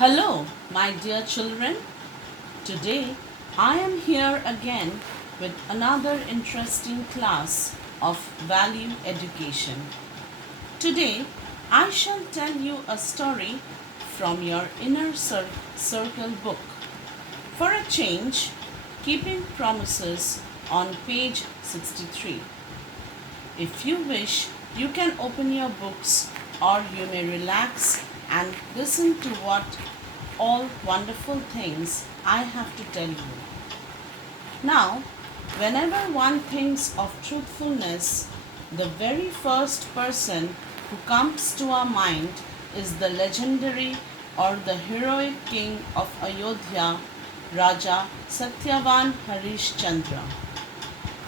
Hello, my dear children. Today I am here again with another interesting class of value education. Today I shall tell you a story from your circle book. For a change, Keeping Promises on page 63. If you wish, you can open your books or you may relax and listen to what all wonderful things I have to tell you. Now, whenever one thinks of truthfulness, the very first person who comes to our mind is the legendary or the heroic king of Ayodhya, Raja Satyavan Harishchandra.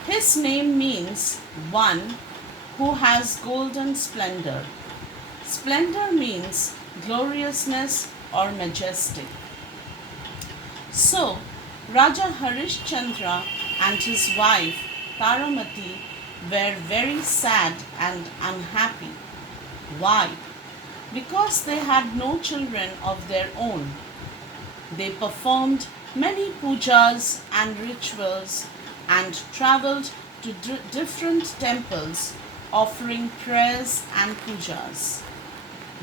His name means one who has golden splendor. Splendor means gloriousness or majestic. So, Raja Harishchandra and his wife Taramati were very sad and unhappy. Why? Because they had no children of their own. They performed many pujas and rituals and traveled to different temples offering prayers and pujas.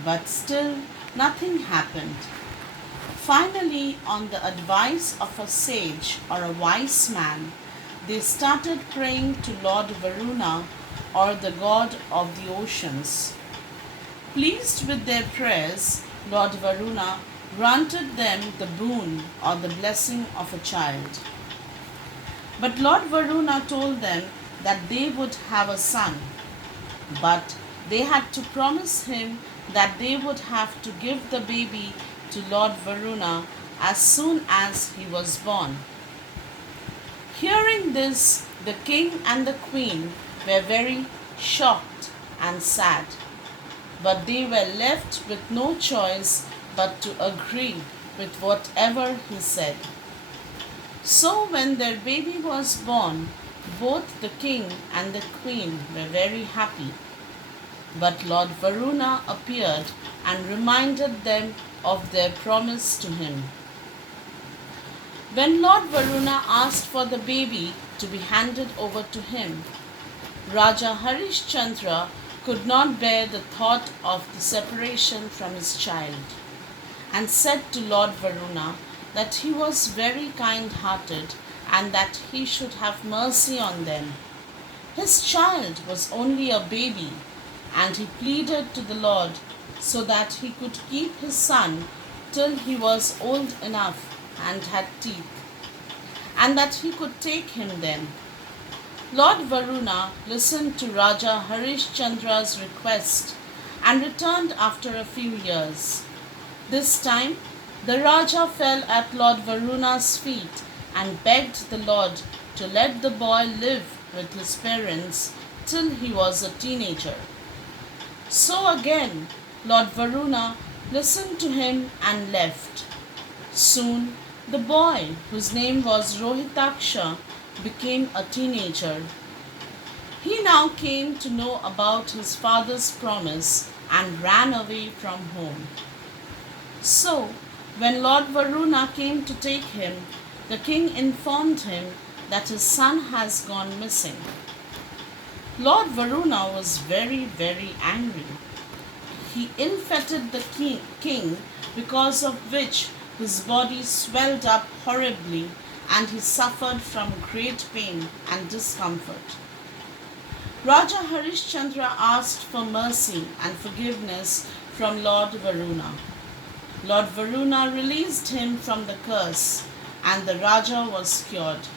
But still nothing happened. Finally, on the advice of a sage or a wise man, they started praying to Lord Varuna or the god of the oceans. Pleased with their prayers, Lord Varuna granted them the boon or the blessing of a child. But Lord Varuna told them that they would have a son, but they had to promise him that they would have to give the baby to Lord Varuna as soon as he was born. Hearing this, the king and the queen were very shocked and sad, but they were left with no choice but to agree with whatever he said. So when their baby was born, both the king and the queen were very happy. But Lord Varuna appeared and reminded them of their promise to him. When Lord Varuna asked for the baby to be handed over to him, Raja Harishchandra could not bear the thought of the separation from his child and said to Lord Varuna that he was very kind-hearted and that he should have mercy on them. His child was only a baby, and he pleaded to the Lord so that he could keep his son till he was old enough and had teeth, and that he could take him then. Lord Varuna listened to Raja Harishchandra's request and returned after a few years. This time, the Raja fell at Lord Varuna's feet and begged the Lord to let the boy live with his parents till he was a teenager. So again, Lord Varuna listened to him and left. Soon, the boy, whose name was Rohitaksha, became a teenager. He now came to know about his father's promise and ran away from home. So, when Lord Varuna came to take him, the king informed him that his son has gone missing. Lord Varuna was very angry. He ill-fated the king, because of which his body swelled up horribly and he suffered from great pain and discomfort. Raja Harishchandra asked for mercy and forgiveness from Lord Varuna. Lord Varuna released him from the curse and the Raja was cured.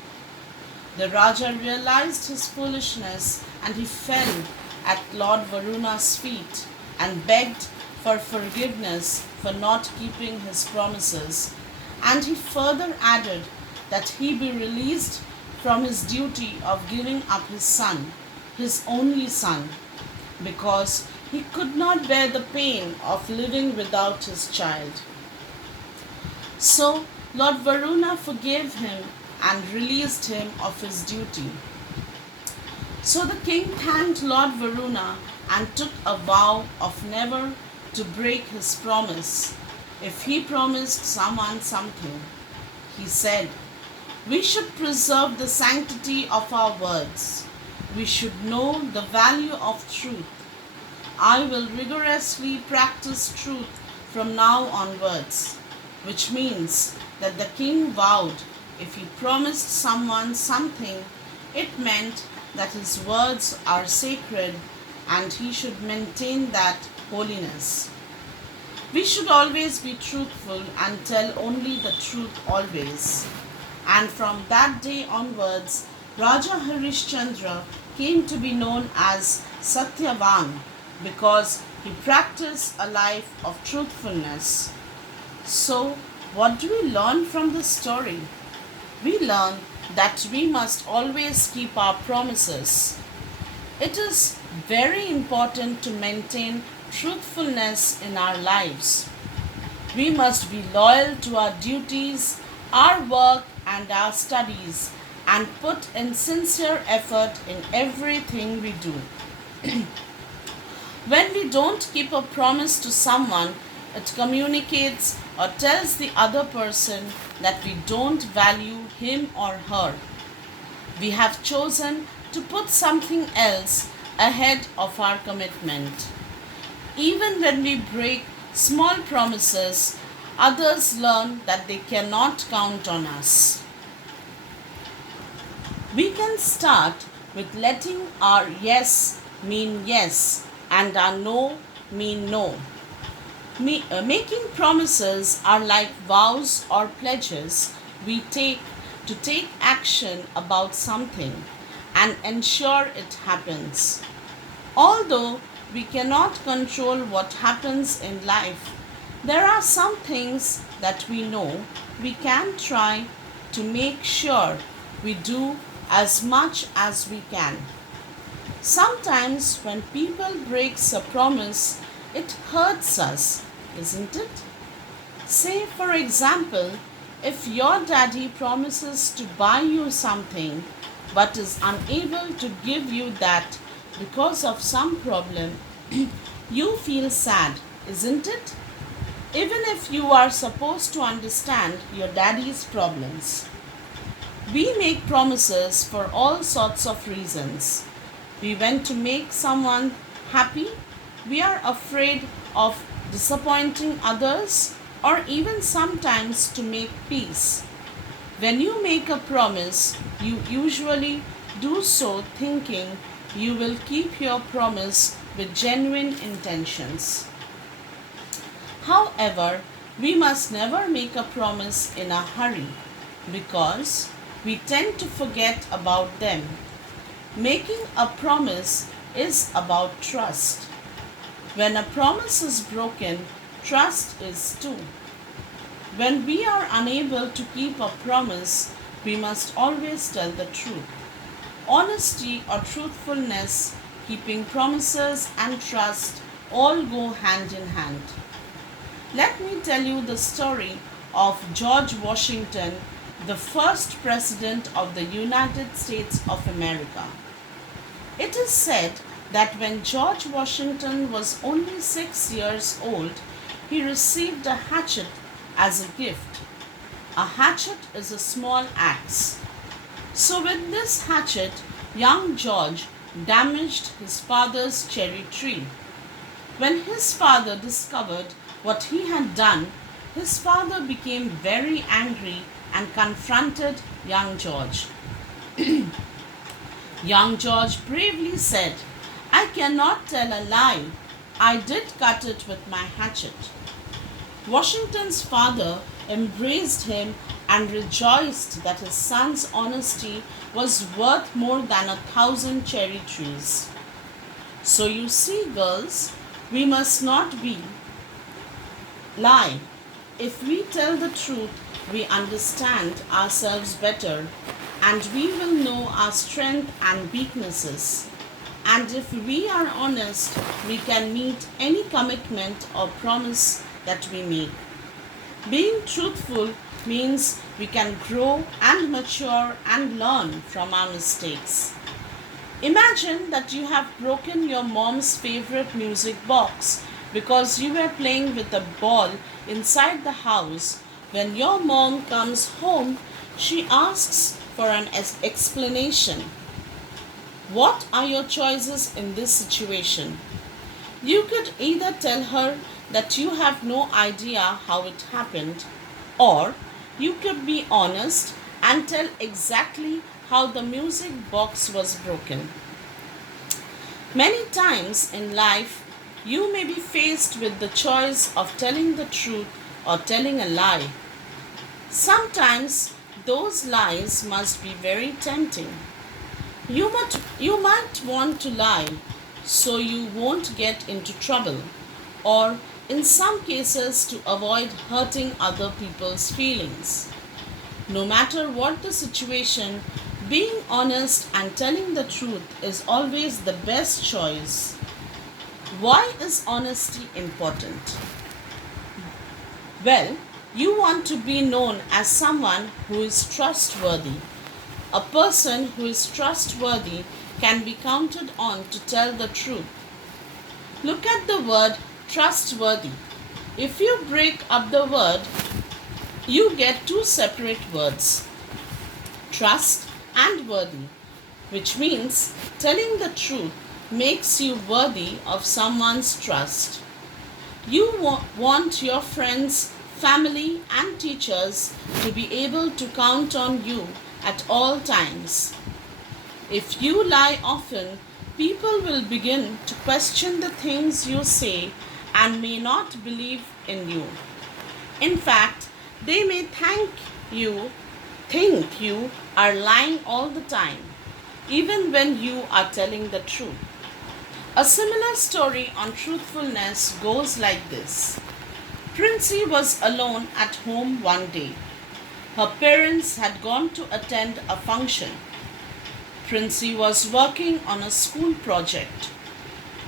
The Raja realized his foolishness and he fell at Lord Varuna's feet and begged for forgiveness for not keeping his promises. And he further added that he be released from his duty of giving up his son, his only son, because he could not bear the pain of living without his child. So Lord Varuna forgave him and released him of his duty. So the king thanked Lord Varuna and took a vow of never to break his promise. if he promised someone something. He said, "We should preserve the sanctity of our words. We should know the value of truth. I will rigorously practice truth from now onwards," which means that the king vowed if he promised someone something, it meant that his words are sacred and he should maintain that holiness. We should always be truthful and tell only the truth always. And from that day onwards, Raja Harishchandra came to be known as Satyavan because he practiced a life of truthfulness. So, what do we learn from this story? We learn that we must always keep our promises. It is very important to maintain truthfulness in our lives. We must be loyal to our duties, our work, and our studies, and put in sincere effort in everything we do. When we don't keep a promise to someone, it communicates or tells the other person that we don't value him or her. We have chosen to put something else ahead of our commitment. Even when we break small promises, others learn that they cannot count on us. We can start with letting our yes mean yes and our no mean no. Making promises are like vows or pledges we take to take action about something and ensure it happens. Although we cannot control what happens in life, there are some things that we know we can try to make sure we do as much as we can. Sometimes when people break a promise, it hurts us, isn't it? Say, for example, if your daddy promises to buy you something but is unable to give you that because of some problem, you feel sad, isn't it? Even if you are supposed to understand your daddy's problems. We make promises for all sorts of reasons. We want to make someone happy, we are afraid of disappointing others, or even sometimes to make peace. When you make a promise, you usually do so thinking you will keep your promise with genuine intentions. However, we must never make a promise in a hurry because we tend to forget about them. Making a promise is about trust. When a promise is broken, trust is too. When we are unable to keep a promise, we must always tell the truth. Honesty or truthfulness, keeping promises, and trust all go hand in hand. Let me tell you the story of George Washington, the first president of the United States of America. It is said that when George Washington was only 6 years old, he received a hatchet as a gift. A hatchet is a small axe. So, with this hatchet, young George damaged his father's cherry tree. When his father discovered what he had done, his father became very angry and confronted young George. Young George bravely said, "I cannot tell a lie. I did cut it with my hatchet." Washington's father embraced him and rejoiced that his son's honesty was worth more than 1,000 cherry trees. So you see, girls, we must not lie. If we tell the truth, we understand ourselves better and we will know our strength and weaknesses. And if we are honest, we can meet any commitment or promise that we make. Being truthful means we can grow and mature and learn from our mistakes. Imagine that you have broken your mom's favorite music box because you were playing with a ball inside the house, when your mom comes home, she asks for an explanation. What are your choices in this situation? You could either tell her that you have no idea how it happened, or you could be honest and tell exactly how the music box was broken. Many times in life, you may be faced with the choice of telling the truth or telling a lie. Sometimes those lies must be very tempting. You might want to lie so you won't get into trouble, or in some cases to avoid hurting other people's feelings. No matter what the situation, being honest and telling the truth is always the best choice. Why is honesty important? Well, you want to be known as someone who is trustworthy. A person who is trustworthy can be counted on to tell the truth. Look at the word trustworthy. If you break up the word, you get two separate words, trust and worthy, which means telling the truth makes you worthy of someone's trust. You want your friends, family, and teachers to be able to count on you at all times. If you lie often, people will begin to question the things you say and may not believe in you. In fact, they may think you are lying all the time, even when you are telling the truth. A similar story on truthfulness goes like this. Princey was alone at home one day. Her parents had gone to attend a function. Princey was working on a school project.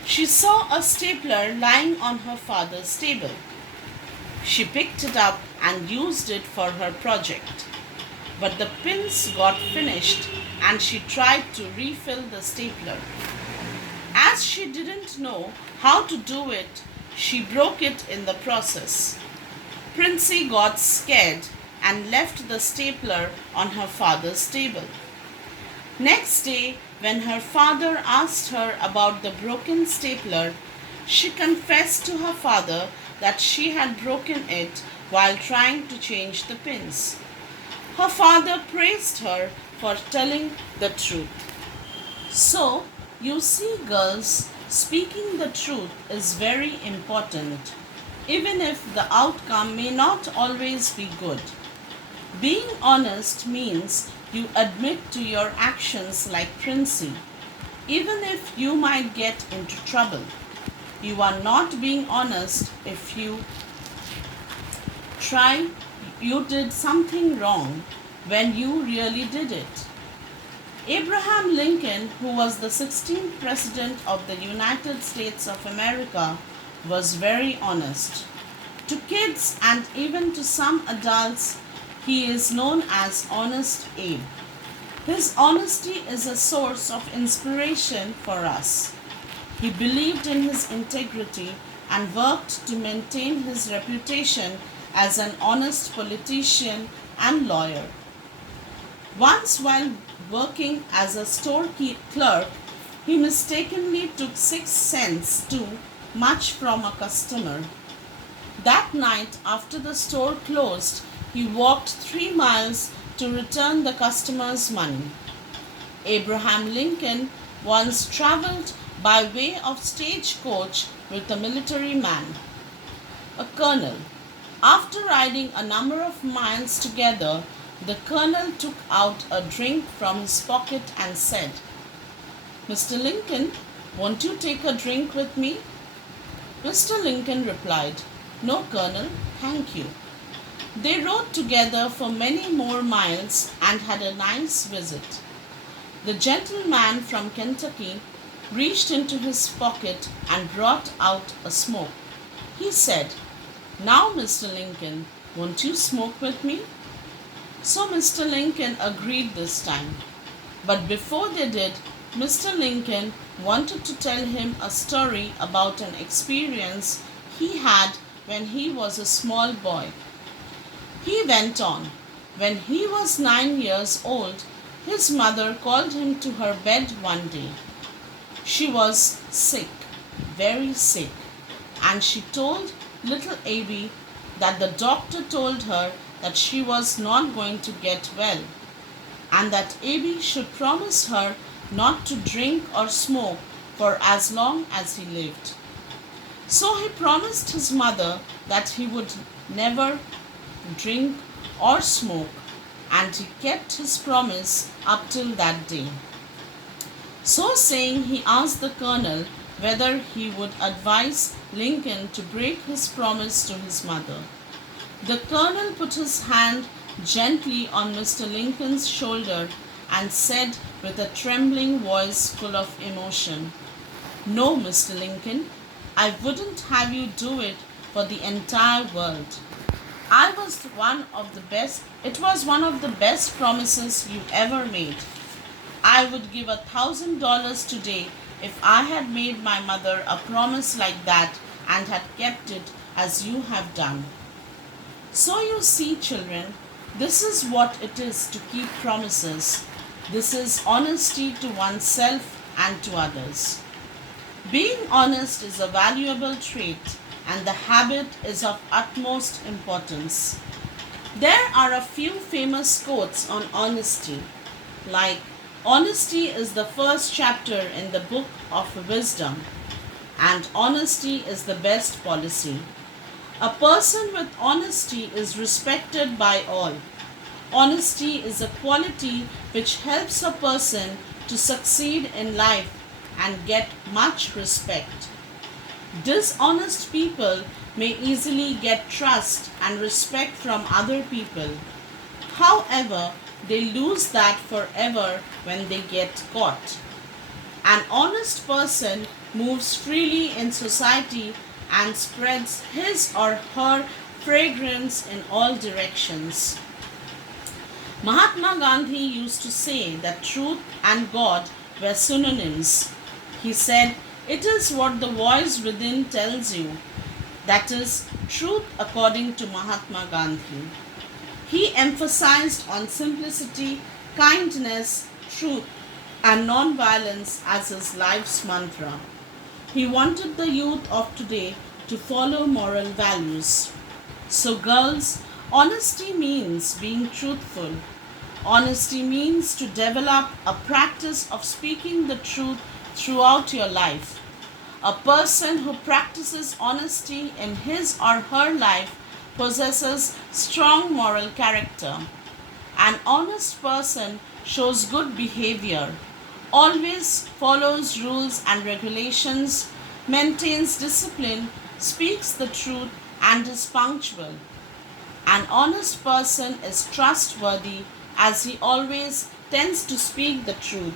She saw a stapler lying on her father's table. She picked it up and used it for her project. But the pins got finished and she tried to refill the stapler. As she didn't know how to do it, she broke it in the process. Princey got scared and left the stapler on her father's table. Next day, when her father asked her about the broken stapler, she confessed to her father that she had broken it while trying to change the pins. Her father praised her for telling the truth. So, you see, girls, speaking the truth is very important, even if the outcome may not always be good. Being honest means you admit to your actions like Princey, even if you might get into trouble. You are not being honest if you try you did something wrong when you really did it. Abraham Lincoln, who was the 16th President of the United States of America, was very honest. To kids and even to some adults, he is known as Honest Abe. His honesty is a source of inspiration for us. He believed in his integrity and worked to maintain his reputation as an honest politician and lawyer. Once, while working as a store clerk, he mistakenly took 6 cents too much from a customer. That night, after the store closed, he walked 3 miles to return the customer's money. Abraham Lincoln once traveled by way of stagecoach with a military man, a colonel. After riding a number of miles together, the colonel took out a drink from his pocket and said, "Mr. Lincoln, won't you take a drink with me?" Mr. Lincoln replied, "No, Colonel, thank you." They rode together for many more miles and had a nice visit. The gentleman from Kentucky reached into his pocket and brought out a smoke. He said, "Now, Mr. Lincoln, won't you smoke with me?" So Mr. Lincoln agreed this time. But before they did, Mr. Lincoln wanted to tell him a story about an experience he had when he was a small boy. He went on. When he was 9 years old, his mother called him to her bed one day. She was sick, very sick, and she told little Abby that the doctor told her that she was not going to get well and that Abby should promise her not to drink or smoke for as long as he lived. So he promised his mother that he would never drink or smoke, and he kept his promise up till that day. So saying, he asked the colonel whether he would advise Lincoln to break his promise to his mother. The colonel put his hand gently on Mr. Lincoln's shoulder and said with a trembling voice full of emotion, "No, Mr. Lincoln, I wouldn't have you do it for the entire world. It was one of the best promises you ever made. I would give $1,000 today if I had made my mother a promise like that and had kept it as you have done." So you see, children, this is what it is to keep promises. This is honesty to oneself and to others. Being honest is a valuable trait, and the habit is of utmost importance. There are a few famous quotes on honesty, like, "Honesty is the first chapter in the book of wisdom," and "Honesty is the best policy." A person with honesty is respected by all. Honesty is a quality which helps a person to succeed in life and get much respect. Dishonest people may easily get trust and respect from other people. However, they lose that forever when they get caught. An honest person moves freely in society and spreads his or her fragrance in all directions. Mahatma Gandhi used to say that truth and God were synonyms. He said, "It is what the voice within tells you." That is truth according to Mahatma Gandhi. He emphasized on simplicity, kindness, truth, and non-violence as his life's mantra. He wanted the youth of today to follow moral values. So girls, honesty means being truthful. Honesty means to develop a practice of speaking the truth throughout your life. A person who practices honesty in his or her life possesses strong moral character. An honest person shows good behavior, always follows rules and regulations, maintains discipline, speaks the truth, and is punctual. An honest person is trustworthy as he always tends to speak the truth.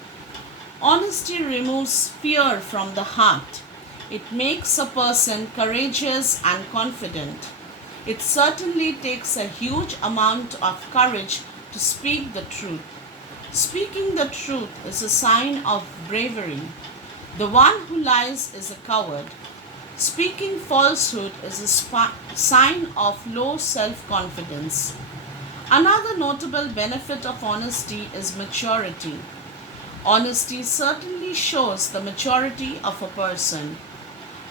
Honesty removes fear from the heart. It makes a person courageous and confident. It certainly takes a huge amount of courage to speak the truth. Speaking the truth is a sign of bravery. The one who lies is a coward. Speaking falsehood is a sign of low self-confidence. Another notable benefit of honesty is maturity. Honesty certainly shows the maturity of a person.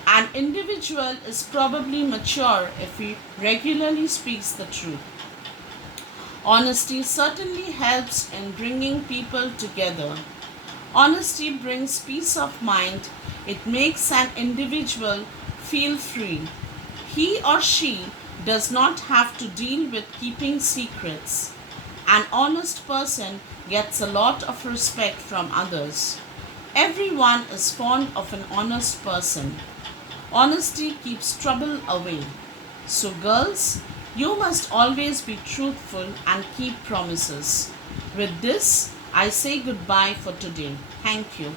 An individual is probably mature if he regularly speaks the truth. Honesty certainly helps in bringing people together. Honesty brings peace of mind. It makes an individual feel free. He or she does not have to deal with keeping secrets. An honest person gets a lot of respect from others. Everyone is fond of an honest person. Honesty keeps trouble away. So girls, you must always be truthful and keep promises. With this, I say goodbye for today. Thank you.